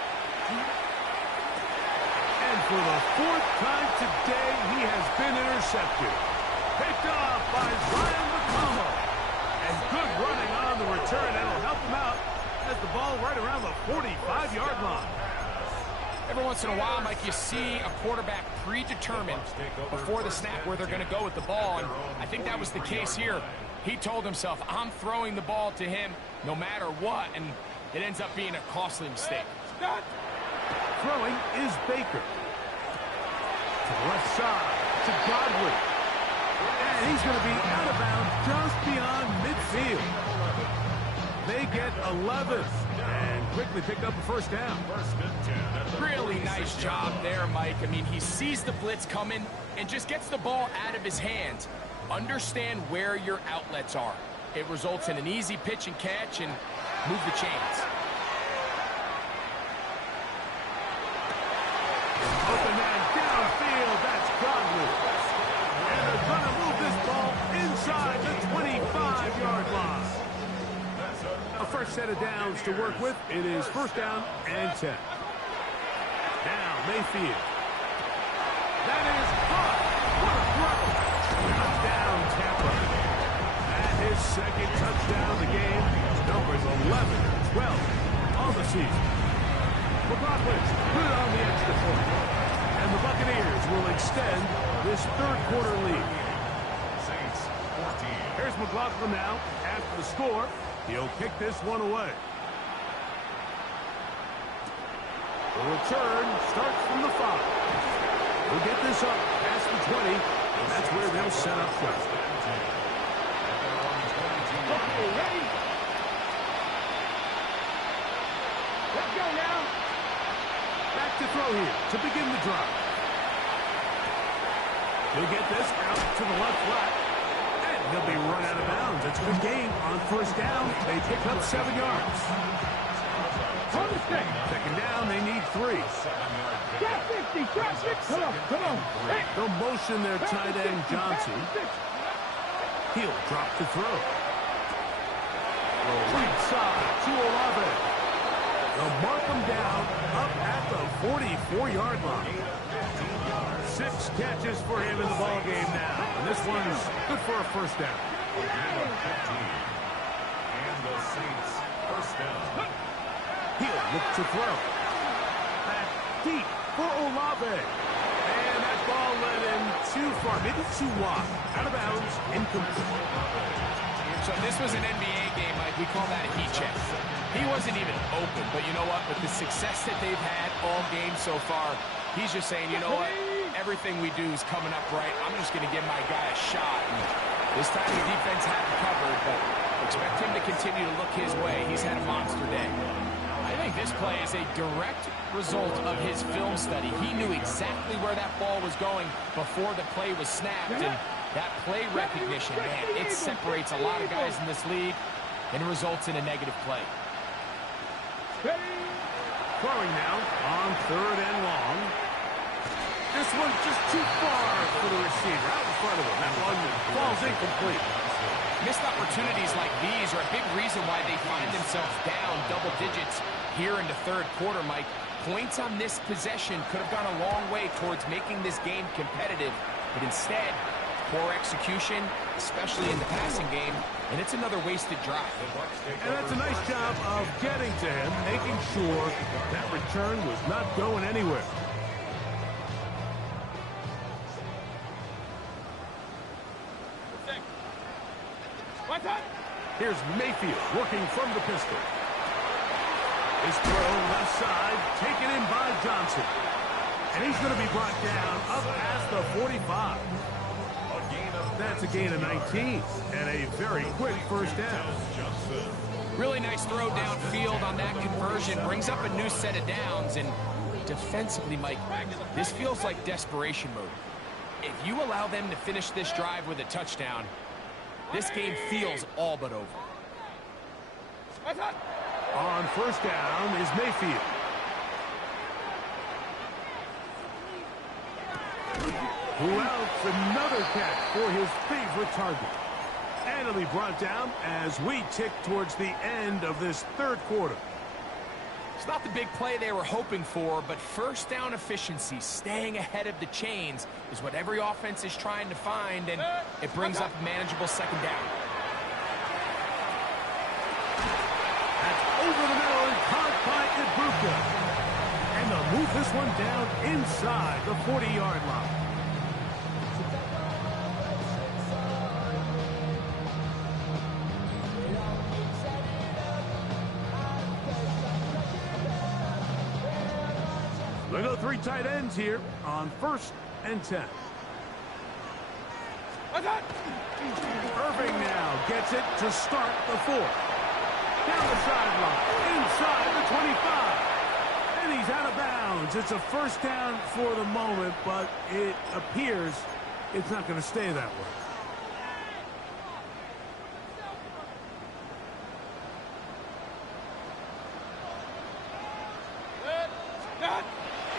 And for the 4th time today, he has been intercepted. Picked off by Ryan McCollum. And good running on on the return. That'll help him out. Has the ball right around the 45-yard line. Every once in a while, Mike, you see a quarterback predetermined before the snap where they're going to go with the ball, and I think that was the case here. He told himself, I'm throwing the ball to him no matter what, and it ends up being a costly mistake. Throwing is Baker. To the left side, to Godwin. And he's going to be out of bounds just beyond midfield. They get 11th and quickly pick up a first down. Really nice job there, Mike. I mean, he sees the blitz coming and just gets the ball out of his hands. Understand where your outlets are. It results in an easy pitch and catch and move the chains. Open man downfield, that's Godwin. And they're going to move this ball inside the 25-yard line. A fresh set of downs to work with. It is first down and 10. Now Mayfield. That is caught. What a throw. Touchdown, Tampa. And his second touchdown of the game. Numbers 11-12 on the season. McLaughlin put it on the extra point. And the Buccaneers will extend this third quarter lead. Saints 14. Here's McLaughlin now after the score. He'll kick this one away. The return starts from the 5. We'll get this up past the 20, and that's where they'll set up shop. Okay, ready? Let's go now. Back to throw here to begin the drive. He'll get this out to the left flat. He'll be run out of bounds. That's a good game on first down. They pick up 7 yards. Second down, they need 3. Drop 50, drop 6. Come on. Hey. They'll motion their tight end Johnson. He'll drop to throw. Right side to Olave. They'll mark him down up at the 44-yard line. 6 catches for him in the ball game now. And this one's good for a first down. And the Saints first down. He'll look to throw. Back deep for Olave. And that ball led him too far, maybe too wide. Out of bounds, incomplete. So this was an NBA game, Mike. We call that a heat check. He wasn't even open, but you know what? With the success that they've had all game so far, he's just saying, you know what? Everything we do is coming up right. I'm just going to give my guy a shot. And this time the defense had him covered, but expect him to continue to look his way. He's had a monster day. I think this play is a direct result of his film study. He knew exactly where that ball was going before the play was snapped, and that play recognition, man, it separates a lot of guys in this league, and it results in a negative play. Throwing now on third and long. This one's just too far for the receiver. Out in front of him. That one falls incomplete. Missed opportunities like these are a big reason why they find themselves down double digits here in the third quarter, Mike. Points on this possession could have gone a long way towards making this game competitive, but instead, poor execution, especially in the passing game, and it's another wasted drive. And that's a nice job of getting to him, making sure that return was not going anywhere. Here's Mayfield working from the pistol. His throw left side, taken in by Johnson. And he's going to be brought down up past the 45. That's a gain of 19 and a very quick first down. Really nice throw downfield on that conversion. Brings up a new set of downs. And defensively, Mike, this feels like desperation mode. If you allow them to finish this drive with a touchdown, this game feels all but over. On first down is Mayfield. Who else? Another catch for his favorite target. And he'll be brought down as we tick towards the end of this third quarter. It's not the big play they were hoping for, but first down efficiency, staying ahead of the chains, is what every offense is trying to find, and it brings up a manageable second down. over the middle and caught by Ibuka. And they'll move this one down inside the 40-yard line. They go three tight ends here on 1st and 10. Irving now gets it to start the 4th. Down the sideline, inside the 25. And he's out of bounds. It's a first down for the moment, but it appears it's not going to stay that way.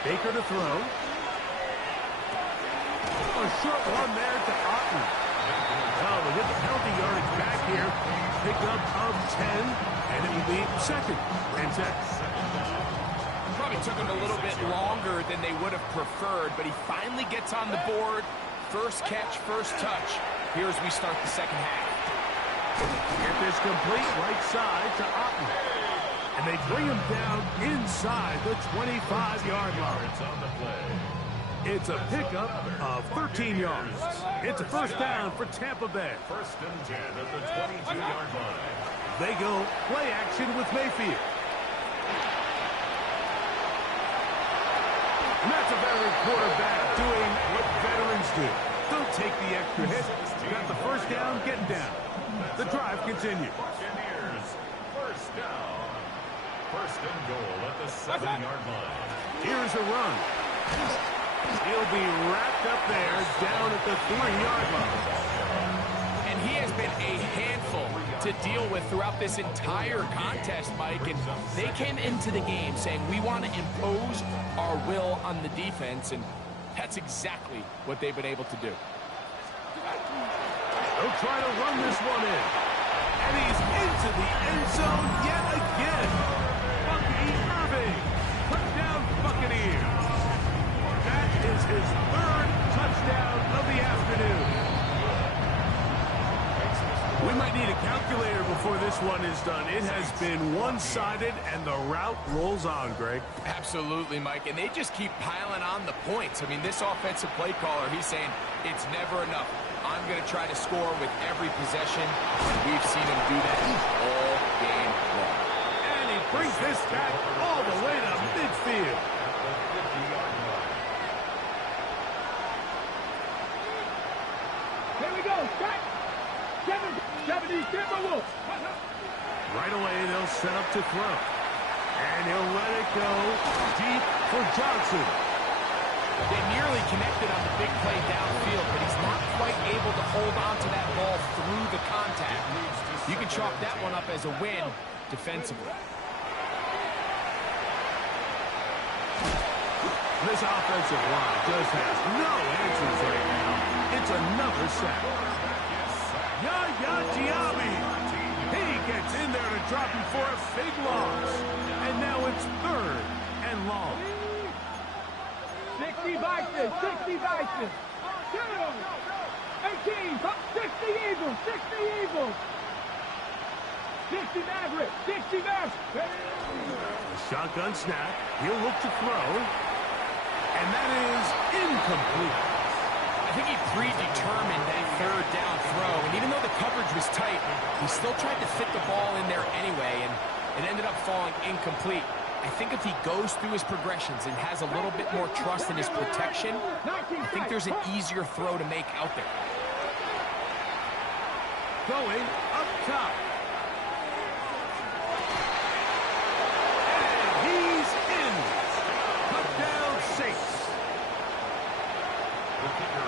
Baker to throw. A short one there to Otten. Oh, we get the penalty yardage back here. Pickup of 10, and it will be 2nd and 10. Probably took him a little bit longer than they would have preferred, but he finally gets on the board. First catch, first touch. Here as we start the second half. Get this complete right side to Otten. And they bring him down inside the 25-yard line. On the play. It's a pickup of 13 yards. It's a first down for Tampa Bay. 1st and 10 at the 22-yard line. They go play action with Mayfield. And that's a veteran quarterback doing what veterans do. Don't take the extra hit. Got the first down, getting down. The drive continues. Buccaneers, 1st down. 1st and goal at the 7-yard line. Here's a run. He'll be wrapped up there down at the 3-yard line. And he has been a handful to deal with throughout this entire contest, Mike. And they came into the game saying, we want to impose our will on the defense. And that's exactly what they've been able to do. They'll try to run this one in. And he's into the end zone yet again. Bucky Irving. Touchdown Buccaneers. That is his 3rd touchdown of the afternoon. We might need a calculator before this one is done. It has been one-sided, and the route rolls on, Greg. Absolutely, Mike. And they just keep piling on the points. I mean, this offensive play caller, he's saying it's never enough. I'm going to try to score with every possession. And we've seen him do that all game long. And he brings this back all the way to midfield. Here we go. Back. 70 Timberwolves. Right away, they'll set up to throw. And he'll let it go deep for Johnson. They nearly connected on the big play downfield, but he's not quite able to hold on to that ball through the contact. You can chalk that one up as a win defensively. This offensive line just has no answers right now. It's another sack. Yaya Diaby. He gets in there to drop him for a big loss. And now it's 3rd and long. 60 Vikings. 60 Vikings. 18. 60 Eagles. 60 Eagles. 60 Maverick. 60 Maverick. Shotgun snap. He'll look to throw. And that is incomplete. I think he predetermined that 3rd down throw, and even though the coverage was tight, he still tried to fit the ball in there anyway, and it ended up falling incomplete. I think if he goes through his progressions and has a little bit more trust in his protection, I think there's an easier throw to make out there. Going up top. And he's in. Touchdown Saints.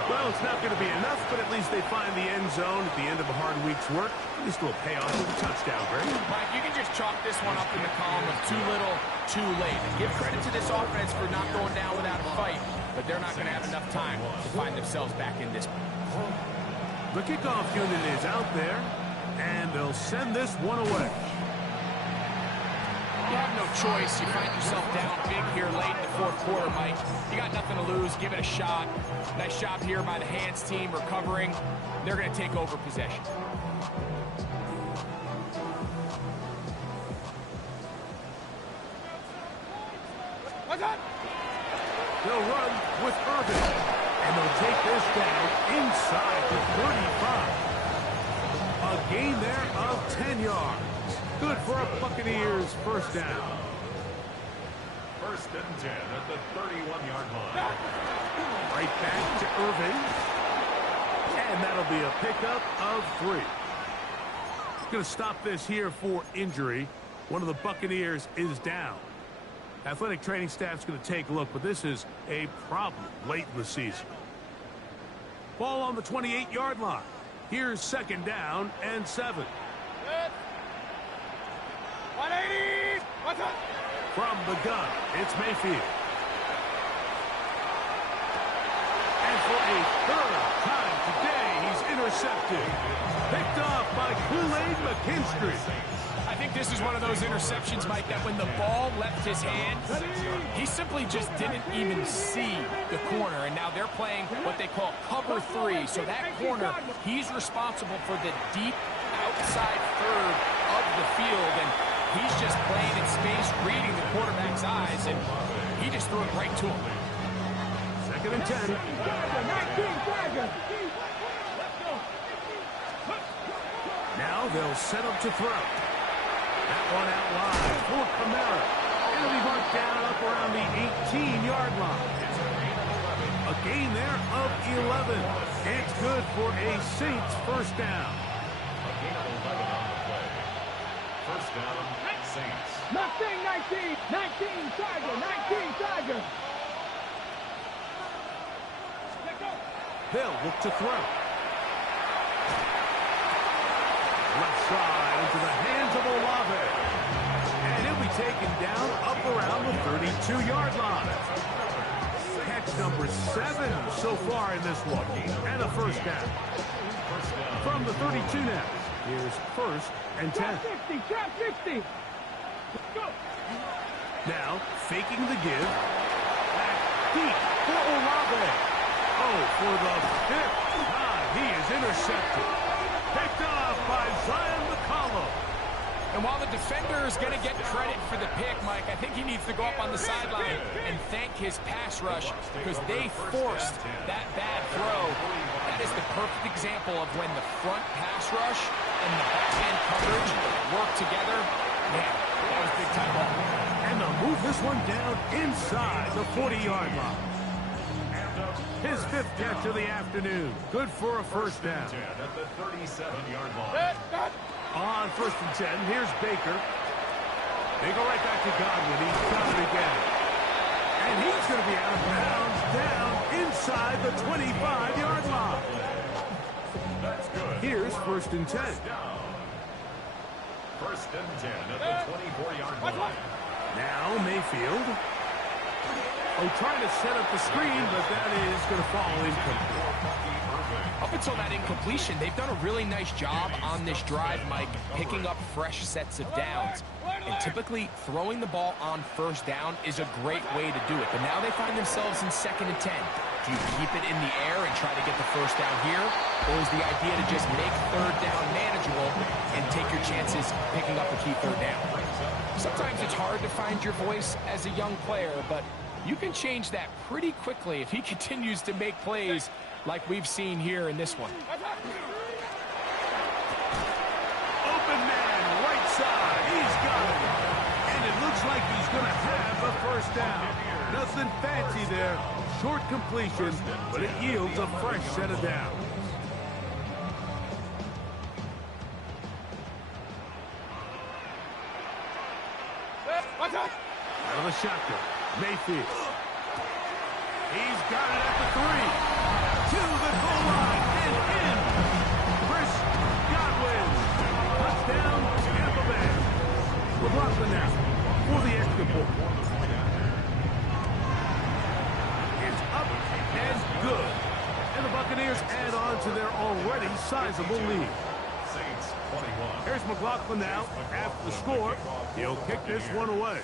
Well, it's not going to be enough, but at least they find the end zone at the end of a hard week's work. This will pay off with a touchdown, Greg. Mike, you can just chalk this one up in the column of too little, too late. Give credit to this offense for not going down without a fight, but they're not going to have enough time to find themselves back in this one. The kickoff unit is out there, and they'll send this one away. You have no choice. You find yourself down big here late in the 4th quarter, Mike. You got nothing to lose. Give it a shot. Nice job here by the hands team recovering. They're going to take over possession. They'll run with Irvin. And they'll take this down inside the 35. A gain there of 10 yards. Good for a Buccaneers first down. First and 10 at the 31-yard line. Right back to Irvin. And that'll be a pickup of 3. Going to stop this here for injury. One of the Buccaneers is down. Athletic training staff's going to take a look, but this is a problem late in the season. Ball on the 28-yard line. Here's second down and 7. 180. What's up? From the gun, it's Mayfield. And for a third time today, he's intercepted. Picked off by Kool-Aid McKinstry. I think this is one of those interceptions, Mike, that when the ball left his hand, he simply just didn't even see the corner. And now they're playing what they call cover 3. So that corner, he's responsible for the deep outside third of the field. And he's just playing in space, reading the quarterback's eyes, and he just threw it right to him. Second and 10. 19 Tigers. Now they'll set up to throw. That one out wide for Kamara. It'll be marked down up around the 18-yard line. A gain there of 11. It's good for a Saints first down. A gain of 11 on the play. First down, Saints. Mustang 19. 19 Tiger. 19 Tiger. They'll look to throw. Left side into the hands of Olave. And he'll be taken down up around the 32-yard line. Catch number 7 so far in this one. And a first down. From the 32 now. Here's first and 10. Trap 50. Trap 50. Go. Now faking the give. Back deep for Olave. Oh, for the 5th time, he is intercepted. Picked off by Zion McCollum. And while the defender is going to get credit for the pick, Mike, I think he needs to go up on the sideline and thank his pass rush because they forced that bad throw. That is the perfect example of when the front pass rush and the back-end coverage work together. Man, that was big-time ball. And they'll move this one down inside the 40-yard line. His 5th catch of the afternoon. Good for a first down. At the 37-yard line. On first and 10, here's Baker. They go right back to Godwin. He's got it again. And he's going to be out of bounds down inside the 25-yard line. That's good. Here's first and 10. First and 10 at the 24-yard line. Now Mayfield. Oh, trying to set up the screen, but that is going to fall incomplete. Up until that incompletion, they've done a really nice job on this drive, Mike, picking up fresh sets of downs. And typically, throwing the ball on first down is a great way to do it. But now they find themselves in second and 10. Do you keep it in the air and try to get the first down here? Or is the idea to just make third down manageable and take your chances picking up a key third down? Sometimes it's hard to find your voice as a young player, but you can change that pretty quickly if he continues to make plays like we've seen here in this one. Open man, right side. He's got it. And it looks like he's going to have a first down. Nothing fancy there. Short completion, but it yields a fresh set of downs. Out of the shotgun. Mayfield. He's got it at the 3. To the goal line and in. Chris Godwin. Touchdown, Tampa Bay. McLaughlin now for the extra point. It's up and good. And the Buccaneers add on to their already sizable lead. Saints 21. Here's McLaughlin now after the score. He'll kick this one away.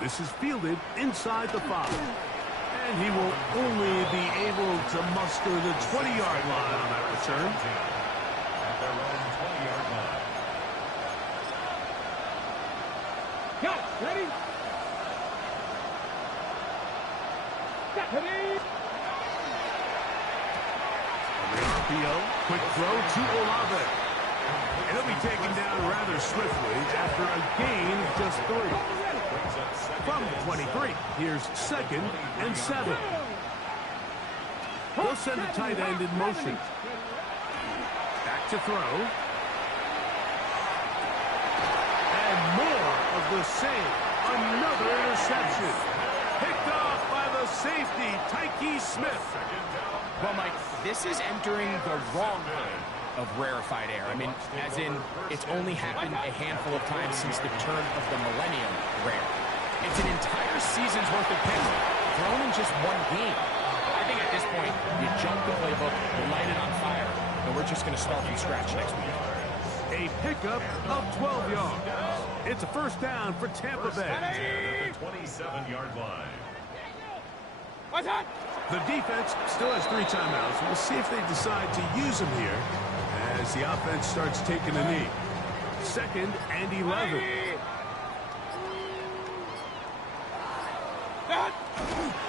This is fielded inside the 5. And he will only be able to muster the 20-yard line on that return. At their own 20-yard line. Carpio, quick throw to Olave. And he'll be taken down rather swiftly after a gain of just 3. From the 23, here's 2nd and 7. They'll send the tight end in motion. Back to throw. And more of the same. Another interception. Picked off by the safety, Tyke Smith. Well, Mike, this is entering the wrong kind of rarefied air. I mean, as in, it's only happened a handful of times since the turn of the millennium rare. It's an entire season's worth of picks thrown in just one game. I think at this point, you jump the playbook, you light it on fire, and we're just going to start from scratch next week. A pickup of 12 yards. It's a first down for Tampa Bay. At the 27-yard line. The defense still has 3 timeouts. We'll see if they decide to use them here as the offense starts taking a knee. 2nd and 11.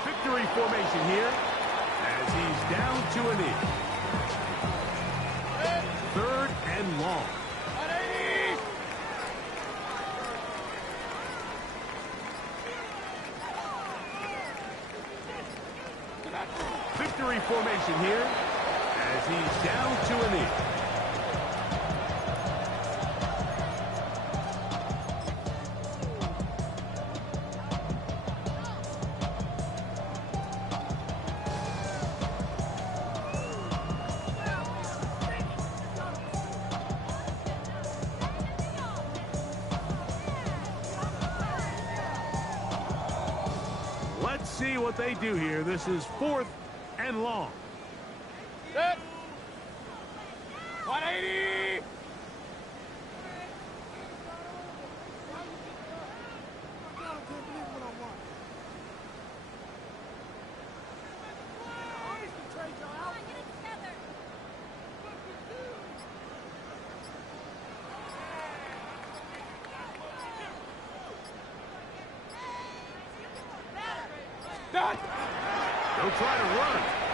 Victory formation here as he's down to a knee. 3rd and long. Victory formation here as he's down to a knee. Let's see what they do here. This is 4th and long. 180! They'll try to run.